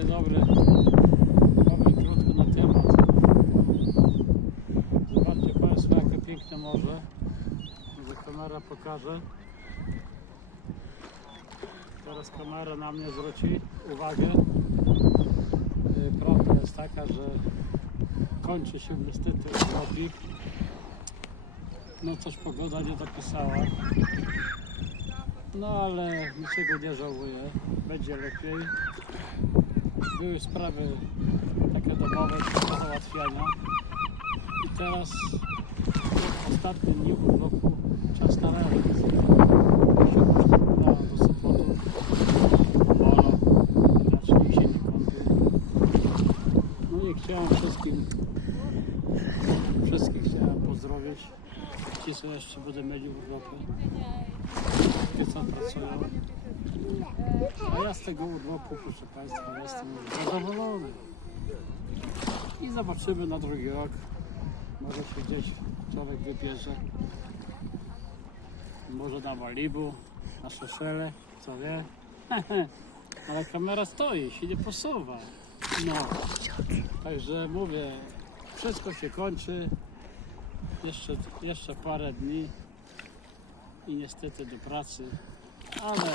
Dzień dobry. Powiem krótko na temat. Zobaczcie Państwo, jakie piękne morze. Może kamera pokaże. Teraz kamera na mnie zwróci uwagę. Yy, Prawda jest taka, że kończy się niestety urlopik. No coś pogoda nie dopisała. No ale niczego nie żałuję. Będzie lepiej. Były sprawy takie domowe do załatwiania. I teraz w ostatnim dniu urlopu czas na wybrałem do Sopotu. Polo. Znaczy nikt się nie kąpie. No i chciałem wszystkim wszystkich chciałem pozdrowić. Ci co jeszcze będą mieli urlopy. Ci co pracują. A ja z tego urlopu, proszę Państwa, jestem zadowolony. I zobaczymy na drugi rok. Może się gdzieś człowiek wybierze. Może na Malibu, na Szeszele, co wie. Ale kamera stoi, się nie posuwa. No. Także mówię, wszystko się kończy. Jeszcze, jeszcze parę dni i niestety do pracy. Ale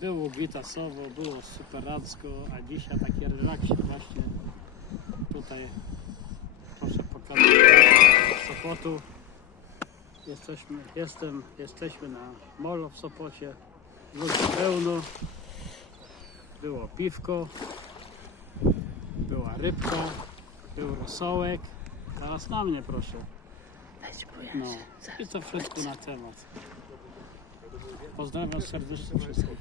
było gitasowo, było superacko, a dzisiaj takie relaksik właśnie tutaj proszę pokazać Sopotu. Jesteśmy, jestem, jesteśmy na molo w Sopocie. Ludzi pełno. Było piwko, była rybka, był rosołek. Teraz na mnie proszę. No i to wszystko na temat. Pozdrawiam serdecznie wszystkich.